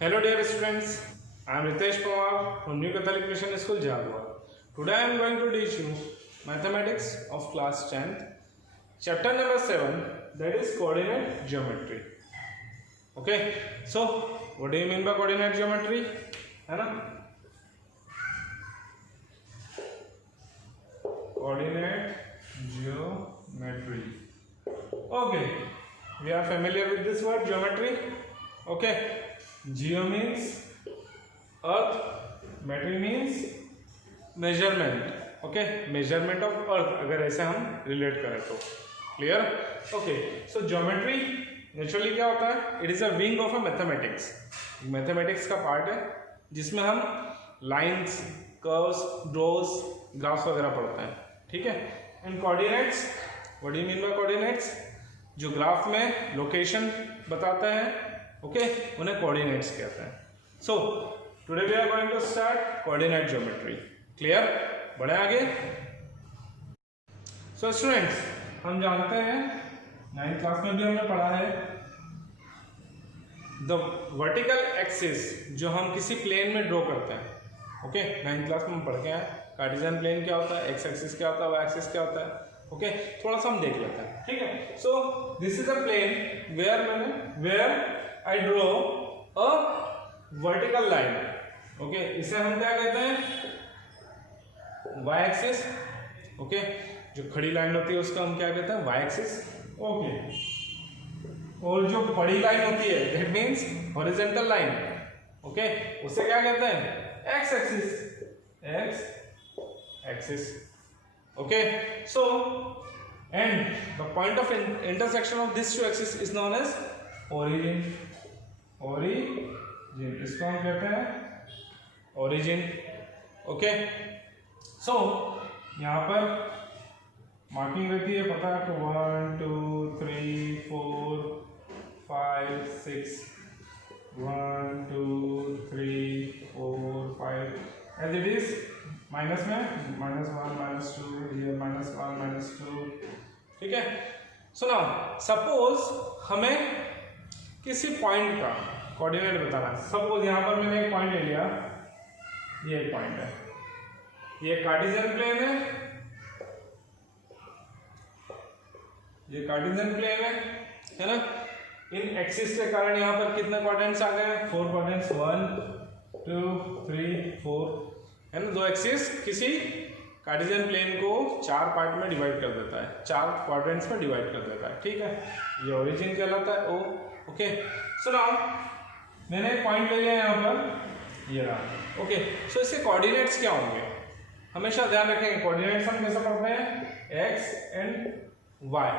Hello dear students, I am Ritesh Pawar from New Catholic Mission School, Jaguar. Today I am going to teach you mathematics of class 10th, chapter number 7, that is coordinate geometry. Okay, so what do you mean by coordinate geometry? है ना? Coordinate geometry. Okay, we are familiar with this word geometry. Okay, geo means earth, metry means measurement. Okay, measurement of earth अगर ऐसे हम relate करें तो clear. Okay, so geometry naturally क्या होता है? It is a wing of a mathematics. Mathematics का part है जिसमें हम लाइंस, कर्व्स, ड्रॉज, ग्राफ्स वगैरह पढ़ते हैं. ठीक है. And coordinates, what do you mean by coordinates? जो ग्राफ में लोकेशन बताते हैं, ओके, उन्हें कोऑर्डिनेट्स कहते हैं. So today we are going to start coordinate geometry. Clear? बढ़े आगे. सो स्टूडेंट्स, हम जानते हैं 9th क्लास में भी हमने पढ़ा है द वर्टिकल एक्सिस जो हम किसी प्लेन में ड्रॉ करते हैं. ओके, 9th क्लास में हम पढ़ के आए कार्टेशियन प्लेन क्या होता है, एक्स एक्सिस क्या होता है, वाई एक्सिस क्या होता है. ओके, थोड़ा सा हम देख लेते हैं. ठीक है. So this is a plane where I draw a vertical line. Okay, इसे हम क्या कहते हैं? Y axis. ओके, जो खड़ी लाइन होती है उसका हम क्या कहते हैं? Y axis. ओके, और जो बड़ी लाइन होती है that means horizontal line. Okay, उसे क्या कहते हैं? X axis. X axis. Okay, so and the point of intersection of this two axis is known as origin. Origin, इसको हम कहते हैं ओरिजिन. ओके, सो यहां पर मार्किंग रहती है, पता है, तो 1 2 3 4 5 6 1 2 3 4 5 एज इट इज. माइनस में -1 -2, ये -1 -2. ठीक है. सो नाउ सपोज हमें किसी पॉइंट का कोऑर्डिनेट बताना है. सपोज यहां पर मैंने एक पॉइंट ले लिया, ये एक पॉइंट है, ये कार्टेशियन प्लेन है, ये कार्टेशियन प्लेन है ना. इन एक्सिस के कारण यहाँ पर कितने क्वाड्रेंट्स आ गए? 4 क्वाड्रेंट्स, 1 2 3 4 है ना. 2 एक्सिस किसी कार्टेशियन प्लेन को 4 पार्ट में डिवाइड कर देता है, 4 क्वाड्रेंट्स में डिवाइड कर देता है. ठीक है, ये ओरिजिन कहलाता है. ओ ओके, सो नाउ मैंने एक पॉइंट ले लिया यहाँ पर, ये रहा. ओके, सो इसके कोऑर्डिनेट्स क्या होंगे? हमेशा ध्यान रखेंगे कोऑर्डिनेट्स हम कैसे पढ़ते हैं? X and y.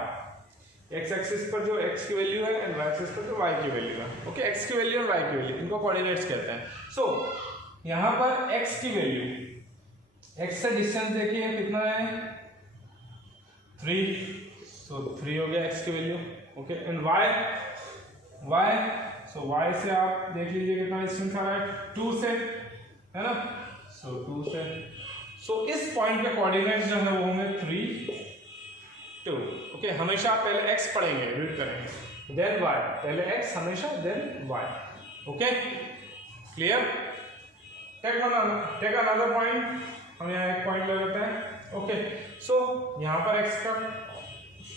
X axis पर जो एक्स की वैल्यू है एंड वाई एक्सिस पर जो वाई की वैल्यू है. ओके, एक्स की वैल्यू और वाई की वैल्यू, इनको कोऑर्डिनेट्स कहते हैं. सो यहां पर एक्स की वैल्यू, एक्स से डिस्टेंस देखिए कितना है? 3. सो 3 हो गया एक्स की value. Okay, and y, so y से आप देख लीजिए कितना डिस्टेंस आ रहा है? 2 से, है ना. सो 2 से. सो इस पॉइंट पे कोऑर्डिनेट्स जो है वो होंगे 3 2. ओके, हमेशा आप पहले x पढ़ेंगे, रीड करेंगे, देन y. पहले x हमेशा, then y. Okay, clear? Take another point. हम यहाँ एक पॉइंट ले लेते हैं. ओके, सो यहाँ पर x का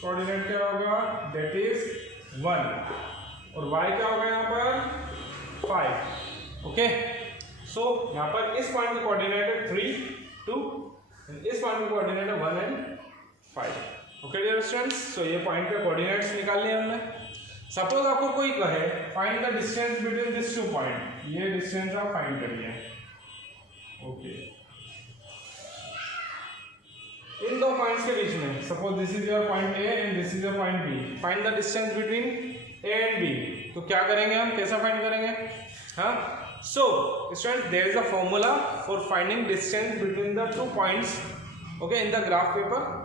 कोऑर्डिनेट क्या होगा? That is 1. और y क्या होगा यहाँ पर? 5. ओके, सो यहाँ पर इस पॉइंट का कोऑर्डिनेट है 3 2, इस पॉइंट का कोऑर्डिनेट है 1 एंड 5. ओके डियर स्टूडेंट्स, सो ये पॉइंट के कोऑर्डिनेट्स निकाल लिए हमने. सपोज आपको कोई कहे find the distance between this 2 point, ये डिस्टेंस आप फाइंड करिए. ओके, इन 2 पॉइंट्स के बीच में, suppose this is your point A and this is your point B. Find the distance between A and B. तो क्या करेंगे हम? कैसा फाइंड करेंगे? हाँ, so students, there is a formula for finding distance between the 2 points. Okay, in the graph paper.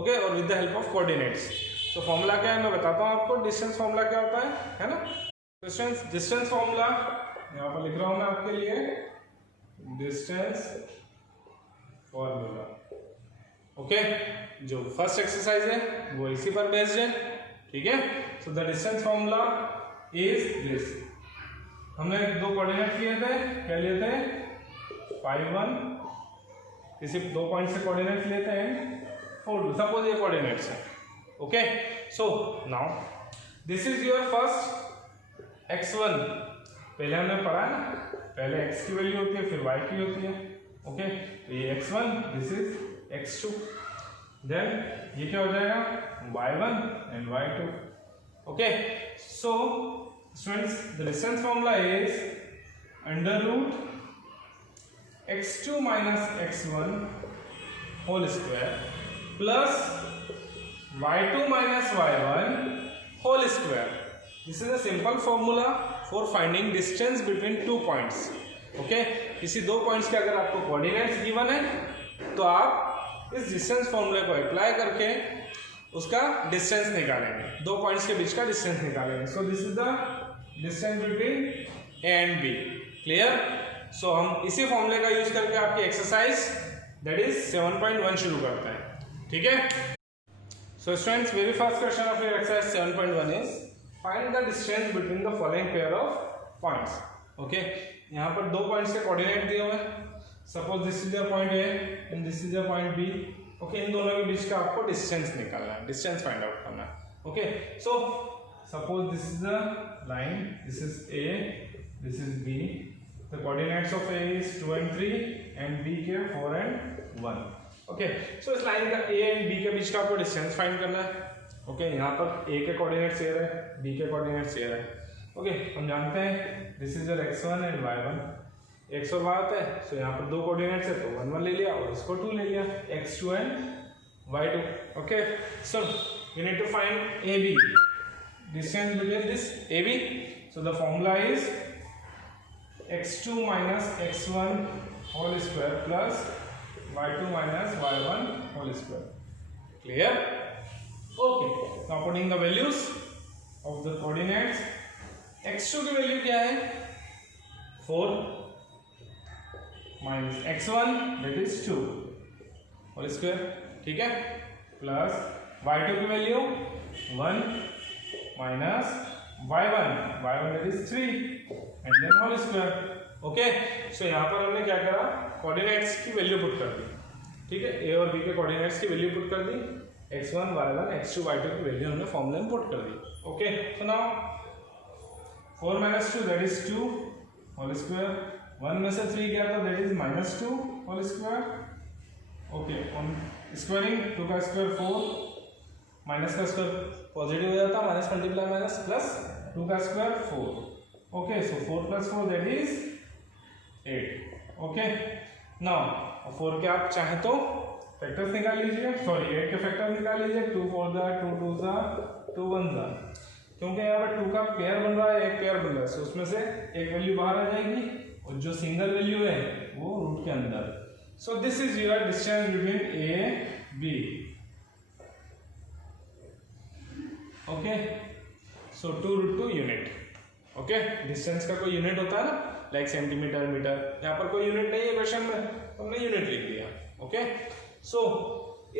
Okay, और with the help of coordinates. तो formula क्या है मैं बताता हूँ आपको. डिस्टेंस फॉर्मूला क्या होता है ना. डिस्टेंस फॉर्मूला यहाँ पर लिख रहा हूँ मैं आपके लिए. Distance formula. ओके, जो फर्स्ट एक्सरसाइज है वो इसी पर बेस्ड है. ठीक है. So the distance formula is this. हमने दो कोऑर्डिनेट लिए थे, क्या लिए थे, फाइव वन, इसी दो पॉइंट से कोऑर्डिनेट लिए थे एंड 4 2, सपोज ये कोऑर्डिनेट्स है। Okay, so now this is your first x1, पहले हमने पढ़ा ना, पहले x की वैल्यू होती है फिर y की होती है। ओके, तो ये x1, this is x2, then ये क्या हो जाएगा, y1 and y2। Okay, so students the distance formula is under root x2 minus x1 whole square plus y2 minus y1 whole square. This is a simple formula for finding distance between two points. Okay, इसी दो points के अगर आपको coordinates given है तो आप इस distance फॉर्मूले को अप्लाई करके उसका डिस्टेंस निकालेंगे, दो पॉइंट्स के बीच का डिस्टेंस निकालेंगे। So this is the distance between A and B. Clear? So हम इसी फॉर्मूले का यूज करके आपकी एक्सरसाइज दैट इज 7.1 शुरू करते हैं। ठीक है, so students very first question of your exercise 7.1 is find the distance between the following pair of points. Okay, यहाँ पर दो पॉइंट्स के कोऑर्डिनेट दिए हुए हैं, suppose this is your point A and this is your point B. Okay, इन दोनों के बीच का आपको डिस्टेंस निकालना है, डिस्टेंस फाइंड आउट करना है। Okay, so suppose this is the line, this is A, this is B, the coordinates of A is 2 and 3 and B के 4 and 1। ओके, सो इस लाइन का A एंड B के बीच का आपको डिस्टेंस फाइंड करना है। ओके, यहाँ पर A के कोऑर्डिनेट शेयर है, B के कोऑर्डिनेट शेयर है। ओके, हम जानते हैं this is your x1 and y1, x और y होता है, सो यहाँ पर दो कोऑर्डिनेट्स है तो 1 1 ले लिया और इसको 2 ले लिया, x2 and y2। Okay, so we need to find AB, distance between this AB। So the formula is x2 minus x1 whole square plus y2 minus y1 whole square. Clear? Okay. Now putting the values of the coordinates. x2 की value क्या है, 4 minus x1 that is 2 whole square। ठीक है, plus y2 की value 1 minus y1 that is 3 and then whole square। Okay, so यहाँ पर हमने क्या करा, कोऑर्डिनेट्स की वैल्यू पुट कर दी। ठीक है, ए और बी के कोऑर्डिनेट्स की वैल्यू पुट कर दी, x1 y1 x2 y2 की वैल्यू हमने फॉर्मूले में पुट कर दी। Okay, so now 4 minus 2 that is 2 whole square, 1 में से 3 गया तो that is minus 2 whole square। Okay, on squaring 2 का स्क्वायर 4, माइनस का स्क्वायर पॉजिटिव हो जाता, माइनस मल्टीप्लाई माइनस, प्लस 2 का square 4। Okay, so 4 plus 4 that is 8। Okay, now 4 के आप चाहे तो फैक्टर्स निकाल लीजिए, सॉरी 8 के फैक्टर निकाल लीजिए, 2 4 जा, 2 2 जा, 2 1 जा, क्योंकि यहाँ पर 2 का पेयर बन रहा है, एक पेयर बन रहा है, सो उसमें से एक वैल्यू बाहर आ जाएगी और जो सिंगल वैल्यू है वो रूट के अंदर। So this is your distance between A B. Okay, so 2 root 2 unit. Okay, distance का कोई यूनिट होता है ना, लाइक सेंटीमीटर, मीटर, यहाँ पर कोई यूनिट नहीं है क्वेश्चन में, तो हमने यूनिट लिख दिया। ओके, सो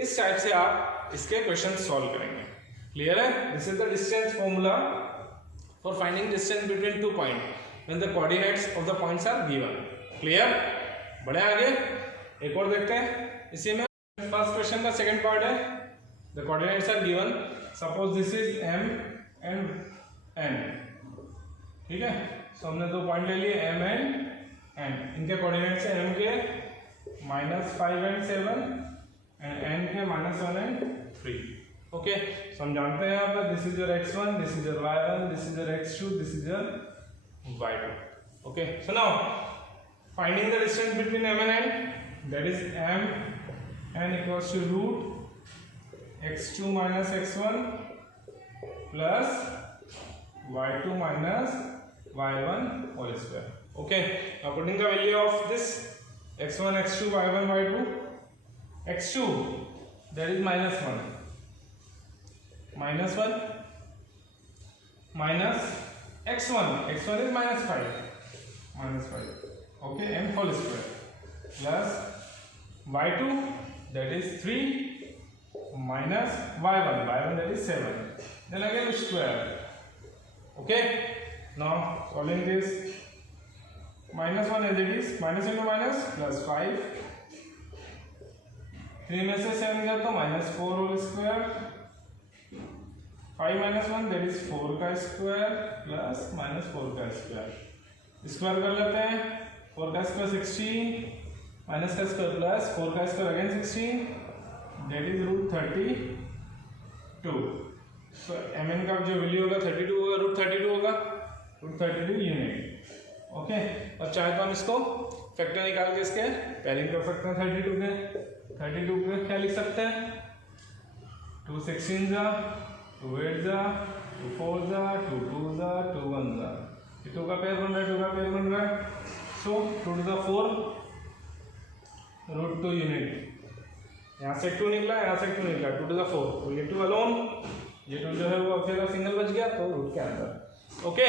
इस टाइप से आप इसके क्वेश्चन सॉल्व करेंगे। क्लियर है? This is the distance formula for finding distance between two point when the coordinates of the points are given. Clear? बढ़े आगे, एक और देखते हैं इसी में। फर्स्ट क्वेश्चन का सेकंड पार्ट है, the coordinates are given, suppose this is m and n। ठीक है, सो हमने दो पॉइंट ले लिए m एंड n, इनके कोऑर्डिनेट्स है m के -5 एंड 7 एंड n के -1 एंड 3। ओके, सो हम जानते हैं यहाँ पर this is your x1, this is your y1, this is your x2, this is your y2। Okay, so now finding the distance between m and n, that is m n equals to root x2 minus x1 plus y2 minus y1 whole square। Okay, now putting the value of this x1 x2 y1 y2, x2 that is -1 minus x1 is -5 okay, m whole square plus y2 that is 3 minus y1 that is 7, then again square। Okay, now solving this, -1 as it is, minus into minus plus 5, 3 में से 7 गया तो -4 whole square, 5 - 1 that is 4 का square plus -4 का square, square कर लेते हैं, 4 का स्क्वायर 16, माइनस का स्क्वायर प्लस 4 का square again 16 that is √32। So mn का जो वैल्यू होगा 32 होगा, √32 होगा, √32 यूनिट। ओके, और चाहे तो हम इसको फैक्टर निकाल के इसके पैरिंग कर सकते हैं 32 के क्या लिख सकते हैं, 2 16 जा, 2 8 जा, 2 4 जा, 2 2 जा, 2 1 जा, 2 का पेयर बन रहा है, 2 का पेयर बन रहा है, सो 2 to the 4 √2 यूनिट, यहाँ से 2 निकला, यहाँ से 2 निकला, 2 to the 4, तो ये 2 अलोन, ये 2 जो है वो अकेला सिंगल बच गया तो रूट के अंदर। ओके,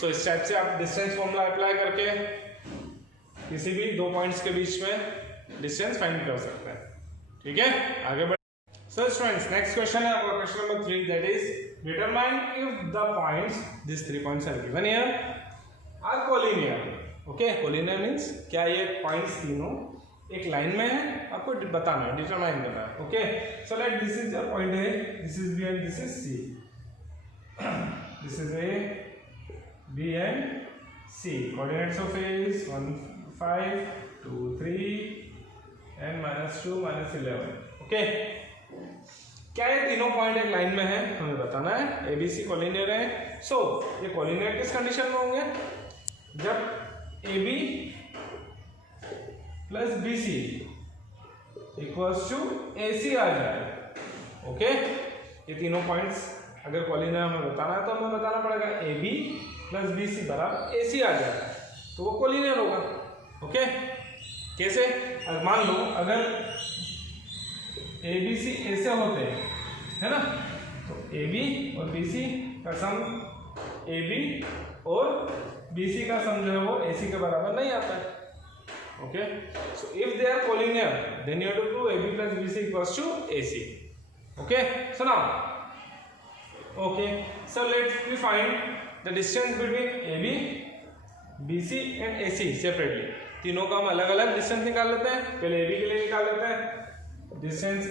सो इस टाइप से आप डिस्टेंस फॉर्मूला अप्लाई करके किसी भी दो पॉइंट्स के बीच में डिस्टेंस फाइंड कर सकते हैं। ठीक है, आगे बढ़। सो स्टूडेंट्स, नेक्स्ट क्वेश्चन है आपका question number 3, that is determine if the points this 3 points are given here are collinear. Okay, collinear means क्या ये पॉइंट्स तीनों एक लाइन में है, आपको बताना है, डिटरमाइन करना है। Okay, so let this is your point A, this is B and this is C, this is A, B and C, coordinates of A is 1 5 2 3 and -2 -11। Okay, क्या ये तीनों पॉइंट एक लाइन में है, हमें बताना है, ए बी सी कोलिनियर है। सो ये कोलिनियर किस कंडीशन में होंगे, जब A B plus B C equals to A C आ जाए। ओके, ये तीनों पॉइंट्स अगर कोलिनियर हमें बताना है तो हमें बताना पड़ेगा A B plus B C बराबर ए सी आ जाए तो वो कोलिनियर होगा। ओके, कैसे, मान लो अगर ए बी सी ए से होते है ना, तो ए बी और बी सी का सम, ए बी और बी सी का सम जो है वो ए सी के बराबर नहीं आता है। Okay, so if they are collinear, then you have to prove AB plus BC equals to AC. Okay, so now, okay, so let me find the distance between AB, BC and AC separately. तीनों का हम अलग अलग distance निकाल लेते हैं। पहले AB के लिए निकाल लेते हैं, distance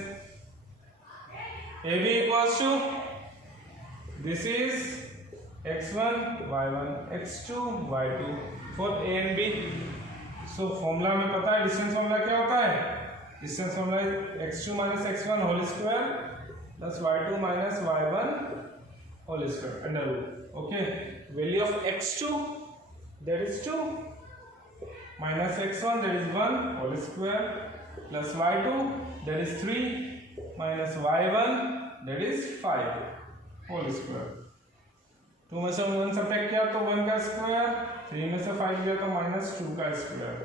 AB equals to, this is x1 y1 x2 y2 for A and B। So formula हमें पता है, डिस्टेंस फॉर्मूला क्या होता है, distance formula x2 - x1 whole square plus y2 - y1 whole square under root. Okay, value of x2 that is 2 minus x1 that is 1 whole square plus y2 that is 3 minus y1 that is 5 whole square. 2 में से 1 subtract किया तो 1 का square, 3 में से 5 गया तो -2 का स्क्वायर।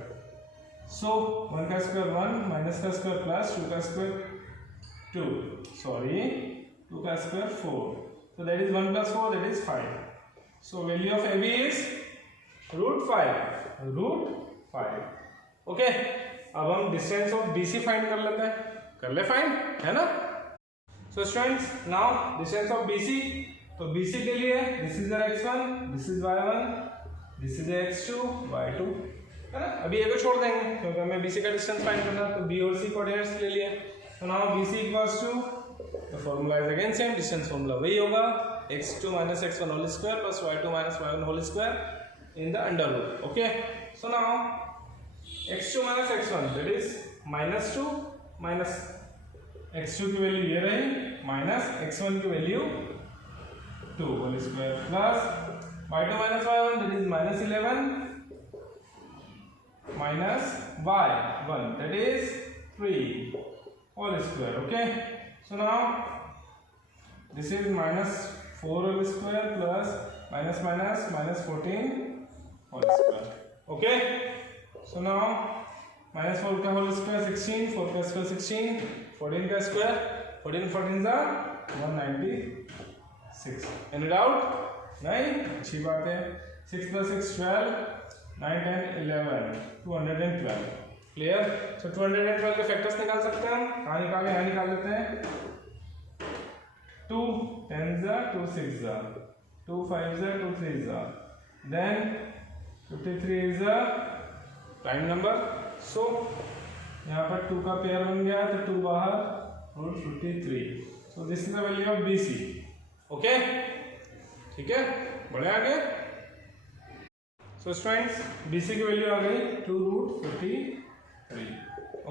सो 1 का स्क्वायर 1, माइनस का स्क्वायर प्लस 2 का स्क्वायर 2, सॉरी 2 का square 4, so that is 1 plus 4 that is 5। so value of AB is √5। Okay, अब हम डिस्टेंस ऑफ BC फाइंड कर लेते हैं, कर ले फाइंड, है ना। So students, now distance of BC, तो BC के लिए this is x1, this is y1, this is x2 y2, है ना। अभी ये को छोड़ देंगे क्योंकि हमें BC का डिस्टेंस फाइंड करना है, तो B और C कोऑर्डिनेट्स ले लिए। तो now BC equals to, the formula is again same, distance formula वही होगा, x2 - x1 whole square plus y2 - y1 whole square in the under root. Okay, so now x2 - x1 that is -2 minus x2 की value ये रही, minus x1 की value 2 whole square plus y2 - y1 that is -11 minus y1 that is 3 whole square। okay, so now this is -4 whole square plus -14 whole square। okay, so now -4 का whole square 16, 4 का square 16, 14 का square 14 14 are 196। any doubt? नहीं, अच्छी बात है। 6 + 6 12, 9 10 11 212। Clear. सो 212 के factors निकाल सकते हैं हम, कहाँ निकालें, यहाँ निकाल लेते हैं। 2 10 2 6 2 5 2 3 देन 53 is प्राइम नंबर। सो यहाँ पर 2 का पेयर बन गया तो 2 बाहर और 53। So this is the value of BC। Okay, ठीक है, बढ़े आगे। सो स्टूडेंट्स BC की वैल्यू आ गई 2√53।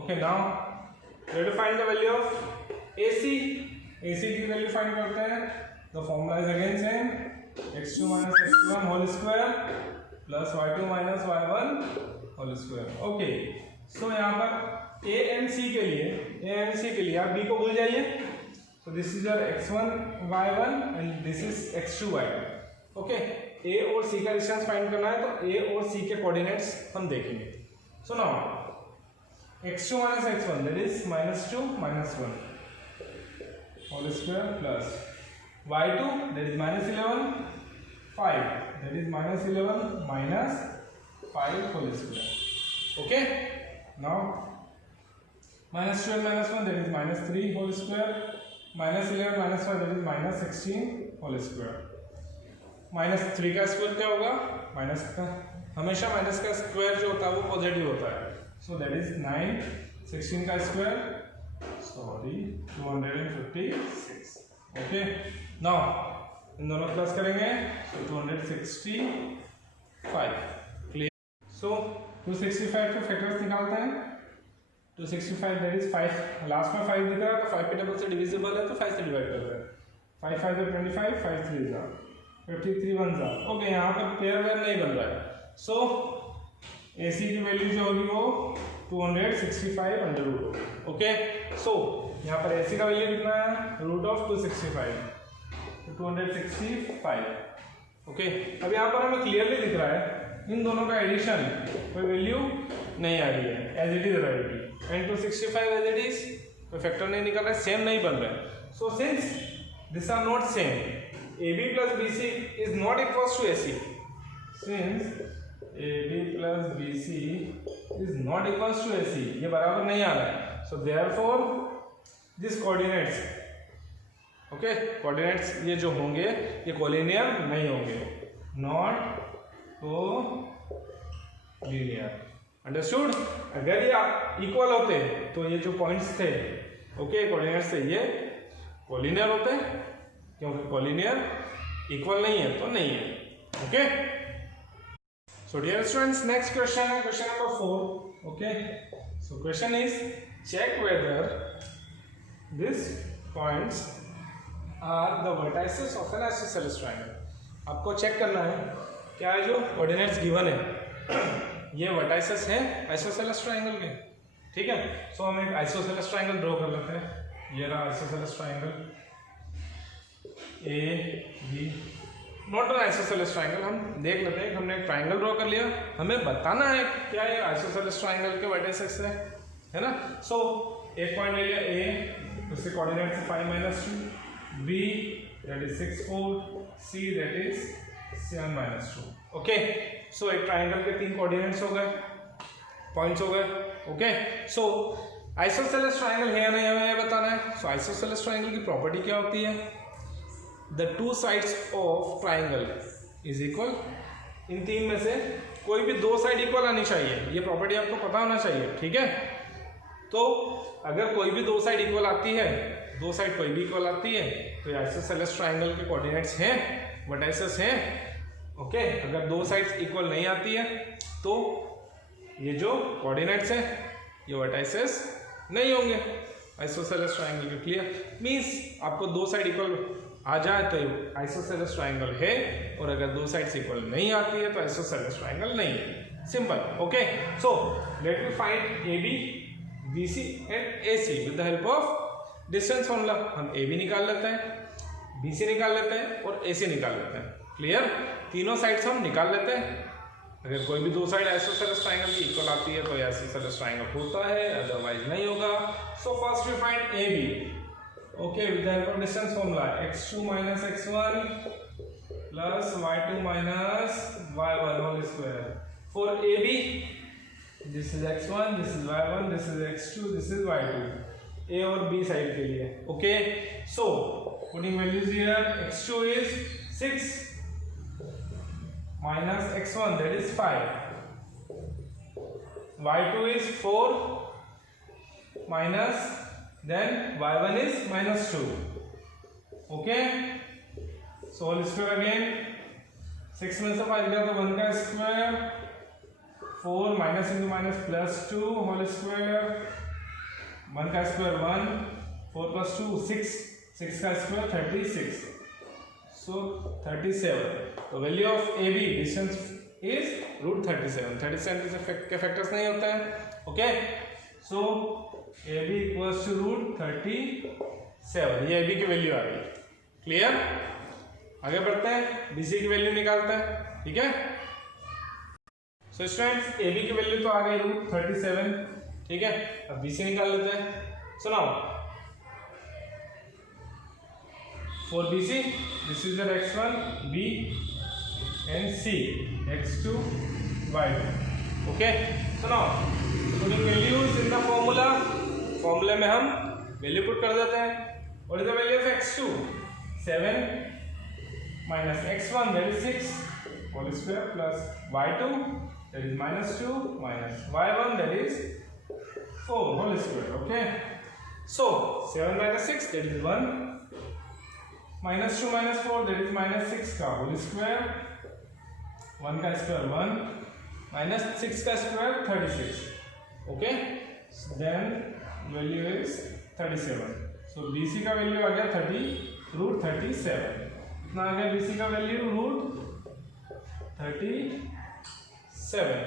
Okay, now we have to find the value of AC। AC की वैल्यू फाइंड करते हैं। The formula is again same, x2 minus x1 whole square plus y2 minus y1 whole square. Okay, so यहाँ पर A एंड C के लिए आप B को भूल जाइए। सो this is your x1 y1 and this is x2 y2। Okay, A और C का डिस्टेंस फाइंड करना है तो A और C के कोऑर्डिनेट्स हम देखेंगे। सो now x2 minus x1 that is -2 -1 whole square plus y2 that is -11 5 that is -11 minus 5 whole square. Okay, now -12 -1 that is -3 whole square, -11 -5 that is -16 whole square. -3 का square क्या होगा? Minus का, हमेशा minus का square जो होता है वो पॉजिटिव होता है। सो दैट इज 9, 16 का square sorry 256। Okay, now in दोनों प्लस करेंगे तो 265। क्लियर? सो 265 के फैक्टर्स निकालते हैं। 265 दैट इज 5, लास्ट में 5 दिख रहा है तो 5 के डबल से डिविजिबल है तो 5 से डिवाइड कर रहे हैं। 5 5 is 25, 5 3 is 53 1 जा। ओके, यहाँ पर पेयर वेयर नहीं बन रहा है। सो AC की वैल्यू जो होगी वो 265 अंडर रूट। ओके, सो यहाँ पर AC का वैल्यू कितना है? रूट ऑफ 265 तो 265। ओके, अब यहाँ पर हमें क्लियरली दिख रहा है इन दोनों का एडिशन कोई वैल्यू नहीं आ रही है, एज इट इज रहेगी। एंड 265 एज इट इज, कोई फैक्टर नहीं निकल रहा है, सेम नहीं बन रहा है। So since this are not same, AB plus BC is not equals to AC. Since AB plus BC is not equals to AC, ये बराबर नहीं आ रहा है। So therefore this coordinates, okay, coordinates ये जो होंगे ये कोलिनियर नहीं होंगे, not कोलिनियर। अंडरस्टूड? अगर ये इक्वल होते तो ये जो पॉइंट्स थे, ओके, कोऑर्डिनेट्स थे, ये कोलिनियर होते, क्योंकि कोलिनियर इक्वल नहीं है तो नहीं है। Okay, so dear students, next question है question number 4। Okay, so question is check whether this points are the vertices of an isosceles triangle. आपको चेक करना है क्या है जो कोऑर्डिनेट्स गिवन है ये वर्टाइसेस हैं आइसोसेलेस ट्रायंगल के। ठीक है, सो हम एक आइसोसेलेस ट्रायंगल ड्रॉ कर लेते हैं। ये रहा isosceles triangle AB, not an isosceles triangle. हम देख लेते हैं कि हमने एक ट्रायंगल ड्रॉ कर लिया, हमें बताना है क्या ये आइसोसेलेस ट्रायंगल के वर्टिसेस है ना। सो एक पॉइंट ले लिया A, उसके कोऑर्डिनेट से 5 - 2, B that is 6 4, C that is 7 - 2। Okay, so एक ट्रायंगल के 3 कोऑर्डिनेट्स हो गए, पॉइंट्स हो गए। ओके, सो आइसोसेलेस ट्रायंगल है या नहीं हमें ये बताना है। सो आइसोसेलेस ट्रायंगल की प्रॉपर्टी क्या होती है? The two sides of triangle is equal। इन तीन में से कोई भी 2 साइड इक्वल आनी चाहिए, ये प्रॉपर्टी आपको पता होना चाहिए। ठीक है, तो अगर कोई भी 2 साइड इक्वल आती है, 2 साइड कोई भी इक्वल आती है तो ये आइसोसेलेस ट्रायंगल के कोऑर्डिनेट्स हैं, वर्टाइसेस हैं। ओके, अगर 2 साइड्स इक्वल नहीं आती है तो ये जो कोऑर्डिनेट्स हैं ये वर्टाइसेस नहीं होंगे आइसोसेलेस ट्रायंगल के। क्लियर? मीन्स आपको 2 साइड इक्वल आ जाए तो आइसोसेलेस ट्रायंगल है, और अगर 2 साइड्स इक्वल नहीं आती है तो आइसोसेलेस ट्रायंगल नहीं है। Simple. Okay, so let me find AB, BC and AC with the help of distance formula. हम AB निकाल लेते हैं, BC निकाल लेते हैं और AC निकाल लेते हैं। क्लियर? तीनों साइड्स हम निकाल लेते हैं। अगर कोई भी 2 साइड आइसोसेलेस ट्रायंगल की इक्वल आती है तो आइसोसेलेस ट्रायंगल होता है, अदरवाइज नहीं होगा। So first we find AB। Okay, with the help of distance formula, x2 minus x1 plus y2 minus y1 whole square. For AB, this is x1, this is y1, this is x2, this is y2. A और B side के लिए. Okay, so putting values here, x2 is 6 minus x1, that is 5. y2 is 4 minus, then y1 is minus 2. Okay, so whole square again, 6 में से 5 गया तो 1 का square, 4 minus into minus plus 2 whole square, 1 का square 1, 4 plus 2 6, 6 का square 36, so 37. तो value of A B distance is root 37. 37 के factors नहीं होता है. Okay, so A B equals to root 37. ये ए बी की वैल्यू आ गई. क्लियर? आगे बढ़ते हैं, बी सी की वैल्यू निकालते हैं. ठीक है, सो स्टूडेंट्स ए बी की वैल्यू तो आ गई रूट 37. ठीक है, अब बी सी निकाल लेते हैं. सुनाओ, for BC, this is your x1, B and C, x2, y2. Okay, so now putting values in the formula. फॉर्मूले में हम वैल्यू पुट कर देते हैं. What is the value of x2? 7 minus x1, that is 6 whole square, plus y2, that is minus 2 minus y1, that is 4 whole square. Okay, so 7 minus 6, that is 1. minus 2 minus 4, that is minus 6 का whole square, 1 का square 1, minus 6 का square 36. Okay, then value is 37. So BC का value आ गया 30 root 37. कितना आ गया BC का value? Root 37.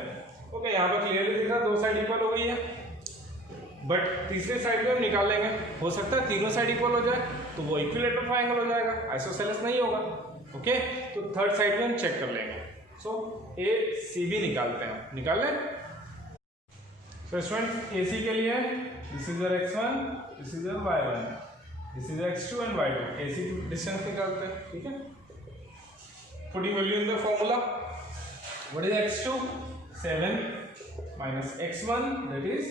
Okay, यहाँ पर क्लियरली दिख रहा है दो साइड इक्वल हो गई है, बट तीसरे साइड पे हम निकाल लेंगे. हो सकता है तीनों साइड इक्वल हो जाए तो वो इक्विलेटरल ट्रायंगल हो जाएगा, आइसोसेलेस नहीं होगा. ओके, तो थर्ड साइड पे हम चेक कर लेंगे. सो ए सी बी निकालते हैं. निकाल लें. सो स्टूडेंट्स, ए सी के लिए this is your x1, this is your y1, this is x2 and y2. ए सी की डिस्टेंस निकालते हैं. ठीक है, putting value in the formula. What is x2? 7 minus x1, that is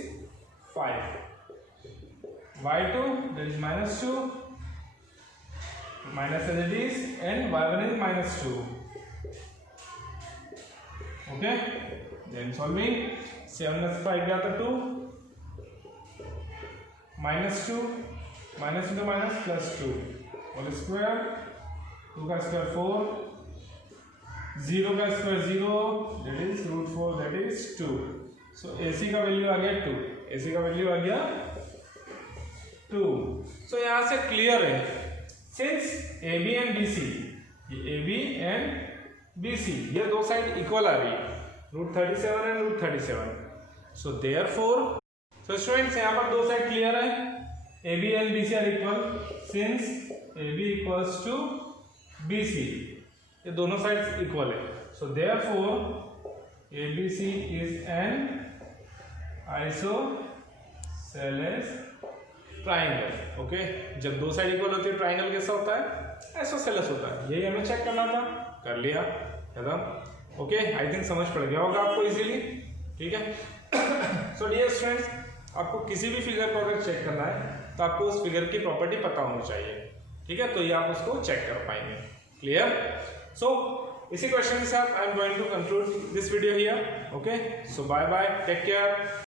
5. y2, that is minus 2 minus as it is, and y1 is minus 2. Okay, then solving. 7 plus 5 गया तो 2 minus 2 minus into minus plus 2 whole square, 2 का square 4, 0 का square 0, that is root 4, that is 2. so AC का value आ गया 2. AC का value आ गया 2. सो यहाँ से क्लियर है, सिंस AB एंड BC, ये AB एंड BC, ये दो साइड इक्वल आ रही है, root 37 and root 37. So therefore, so students यहाँ पर दो साइड क्लियर है, AB and BC are equal, since AB equals to BC, ये दोनों साइड इक्वल है. So therefore ABC is an isosceles triangle. Okay, जब दो साइड इक्वल होती है ट्राइंगल कैसा होता है? आइसोसेलेस होता है. यही हमें चेक करना था, कर लिया, खत्म. ओके, आई थिंक समझ पड़ गया होगा आपको इजीली. ठीक है, सो डियर स्टूडेंट्स, आपको किसी भी फिगर को अगर चेक करना है तो आपको उस फिगर की प्रॉपर्टी पता होनी चाहिए. ठीक है, तो ये आप उसको चेक कर पाएंगे. क्लियर? सो इसी क्वेश्चन के साथ I am going to conclude this video here. Okay, so bye bye, take care.